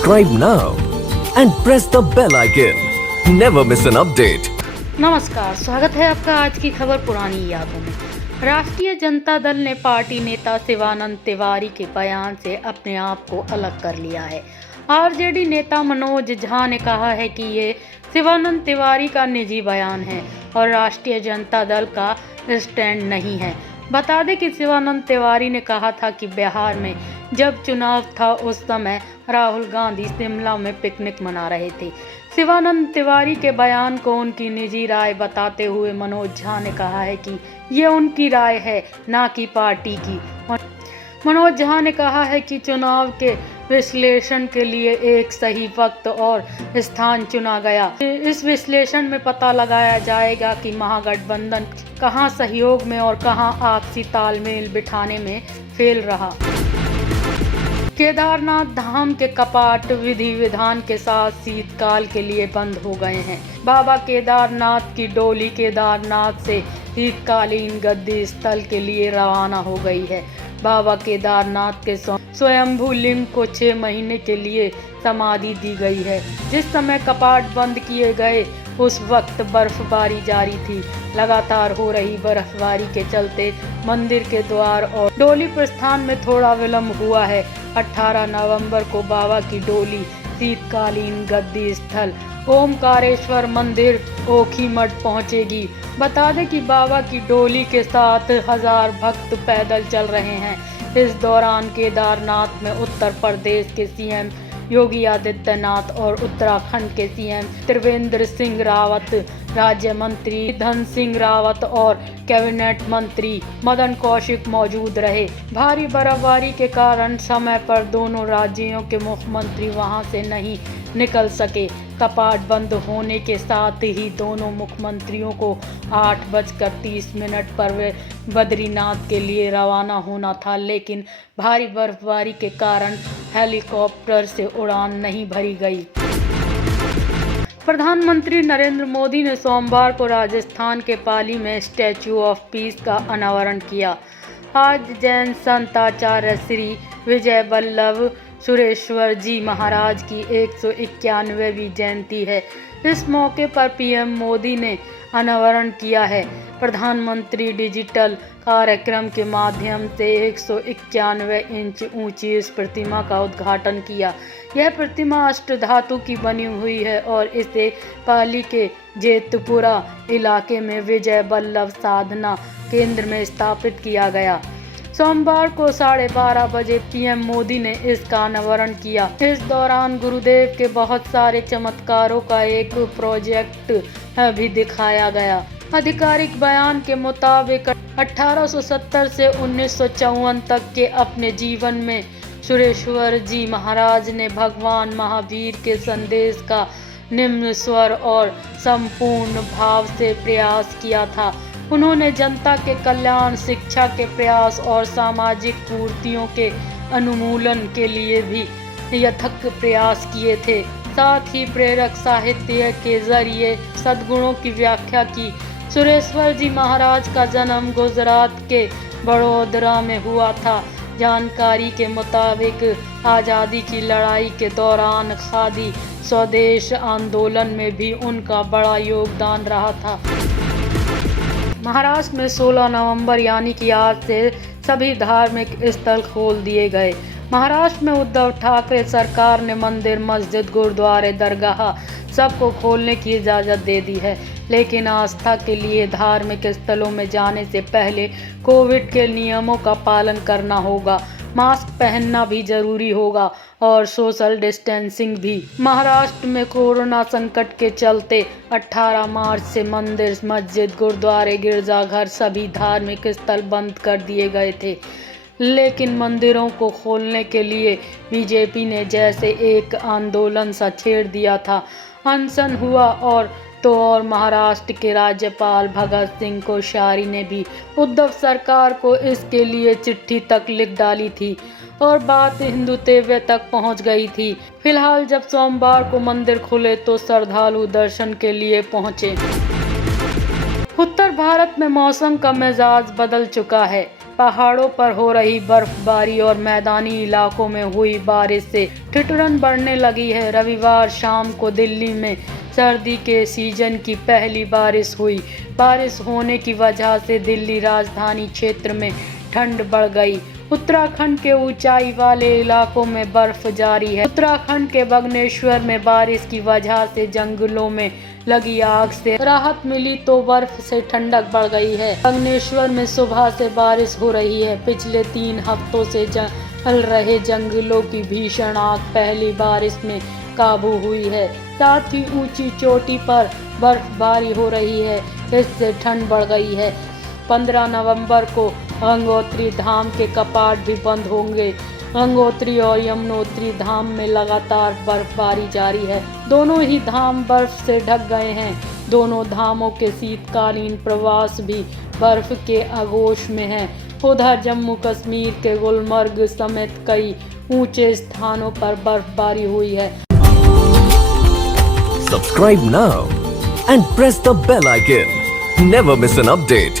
Subscribe now and press the bell icon. Never miss an update. नमस्कार, स्वागत है आपका आज की खबर पुरानी यादों में। राष्ट्रीय जनता दल ने पार्टी नेता शिवानंद तिवारी के बयान से अपने आप को अलग कर लिया है। आरजेडी नेता मनोज झा ने कहा है कि ये शिवानंद तिवारी का निजी बयान है और राष्ट्रीय जनता दल का स्टैंड नहीं है। बता दें कि शिवानंद तिवारी ने कहा था कि बिहार में जब चुनाव था उस समय राहुल गांधी शिमला में पिकनिक मना रहे थे। शिवानंद तिवारी के बयान को उनकी निजी राय बताते हुए मनोज झा ने कहा है कि ये उनकी राय है, ना कि पार्टी की। मनोज झा ने कहा है कि चुनाव के विश्लेषण के लिए एक सही वक्त और स्थान चुना गया। इस विश्लेषण में पता लगाया जाएगा कि महागठबंधन कहां सहयोग में और कहां आपसी तालमेल बिठाने में फेल रहा। केदारनाथ धाम के कपाट विधि विधान के साथ शीतकाल के लिए बंद हो गए हैं। बाबा केदारनाथ की डोली केदारनाथ से शीतकालीन गद्दी स्थल के लिए रवाना हो गई है। बाबा केदारनाथ के स्वयंभू लिंग को 6 महीने के लिए समाधि दी गई है। जिस समय कपाट बंद किए गए उस वक्त बर्फबारी जारी थी। लगातार हो रही बर्फबारी के चलते मंदिर के द्वार और डोली प्रस्थान में थोड़ा विलंब हुआ है। 18 नवंबर को बाबा की डोली शीतकालीन गद्दी स्थल ओमकारेश्वर मंदिर ओखीमठ पहुंचेगी। बता दें कि बाबा की डोली के साथ 1000 भक्त पैदल चल रहे हैं। इस दौरान केदारनाथ में उत्तर प्रदेश के सीएम योगी आदित्यनाथ और उत्तराखंड के सीएम त्रिवेंद्र सिंह रावत, राज्य मंत्री धन सिंह रावत और कैबिनेट मंत्री मदन कौशिक मौजूद रहे। भारी बर्फबारी के कारण समय पर दोनों राज्यों के मुख्यमंत्री वहां से नहीं निकल सके। कपाट बंद होने के साथ ही दोनों मुख्यमंत्रियों को 8:30 पर बद्रीनाथ के लिए रवाना होना था, लेकिन भारी बर्फबारी के कारण हेलीकॉप्टर से उड़ान नहीं भरी गई। प्रधानमंत्री नरेंद्र मोदी ने सोमवार को राजस्थान के पाली में स्टैच्यू ऑफ पीस का अनावरण किया। आज जैन संत आचार्य श्री विजय वल्लभ सुरेश्वर जी महाराज की 191वीं जयंती है। इस मौके पर पीएम मोदी ने अनावरण किया है। प्रधानमंत्री डिजिटल कार्यक्रम के माध्यम से 191 इंच ऊंची इस प्रतिमा का उद्घाटन किया। यह प्रतिमा अष्टधातु की बनी हुई है और इसे पाली के जेतपुरा इलाके में विजय वल्लभ साधना केंद्र में स्थापित किया गया। सोमवार को 12:30 बजे पीएम मोदी ने इसका अनावरण किया। इस दौरान गुरुदेव के बहुत सारे चमत्कारों का एक प्रोजेक्ट भी दिखाया गया। आधिकारिक बयान के मुताबिक 1870 से 1954 तक के अपने जीवन में सुरेश्वर जी महाराज ने भगवान महावीर के संदेश का निम्न स्वर और संपूर्ण भाव से प्रयास किया था। उन्होंने जनता के कल्याण, शिक्षा के प्रयास और सामाजिक कुरीतियों के उन्मूलन के लिए भी अथक प्रयास किए थे। साथ ही प्रेरक साहित्य के जरिए सद्गुणों की व्याख्या की। सुरेश्वर जी महाराज का जन्म गुजरात के बड़ोदरा में हुआ था। जानकारी के मुताबिक आज़ादी की लड़ाई के दौरान खादी स्वदेश आंदोलन में भी उनका बड़ा योगदान रहा था। महाराष्ट्र में 16 नवंबर यानी कि आज से सभी धार्मिक स्थल खोल दिए गए। महाराष्ट्र में उद्धव ठाकरे सरकार ने मंदिर, मस्जिद, गुरुद्वारे, दरगाह सबको खोलने की इजाज़त दे दी है, लेकिन आस्था के लिए धार्मिक स्थलों में जाने से पहले कोविड के नियमों का पालन करना होगा। मास्क पहनना भी जरूरी होगा और सोशल डिस्टेंसिंग भी। महाराष्ट्र में कोरोना संकट के चलते 18 मार्च से मंदिर, मस्जिद, गुरुद्वारे, गिरजाघर सभी धार्मिक स्थल बंद कर दिए गए थे, लेकिन मंदिरों को खोलने के लिए बीजेपी ने जैसे एक आंदोलन सा छेड़ दिया था। अनशन हुआ और महाराष्ट्र के राज्यपाल भगत सिंह कोश्यारी ने भी उद्धव सरकार को इसके लिए चिट्ठी तक लिख डाली थी और बात हिंदुत्व तक पहुंच गई थी। फिलहाल जब सोमवार को मंदिर खुले तो श्रद्धालु दर्शन के लिए पहुंचे। उत्तर भारत में मौसम का मिजाज बदल चुका है। पहाड़ों पर हो रही बर्फबारी और मैदानी इलाकों में हुई बारिश से ठिठुरन बढ़ने लगी है। रविवार शाम को दिल्ली में सर्दी के सीजन की पहली बारिश हुई। बारिश होने की वजह से दिल्ली राजधानी क्षेत्र में ठंड बढ़ गई। उत्तराखंड के ऊंचाई वाले इलाकों में बर्फ जारी है। उत्तराखंड के बागेश्वर में बारिश की वजह से जंगलों में लगी आग से राहत मिली तो बर्फ से ठंडक बढ़ गई है। बागेश्वर में सुबह से बारिश हो रही है। पिछले 3 हफ्तों से जल रहे जंगलों की भीषण आग पहली बारिश में काबू हुई है। साथ ही ऊंची चोटी पर बर्फबारी हो रही है, इससे ठंड बढ़ गई है। 15 नवंबर को गंगोत्री धाम के कपाट भी बंद होंगे। गंगोत्री और यमुनोत्री धाम में लगातार बर्फबारी जारी है। दोनों ही धाम बर्फ से ढक गए हैं। दोनों धामों के शीतकालीन प्रवास भी बर्फ के आगोश में है। उधर जम्मू कश्मीर के गुलमर्ग समेत कई ऊंचे स्थानों पर बर्फबारी हुई है। Subscribe now and press the bell icon. Never miss an update.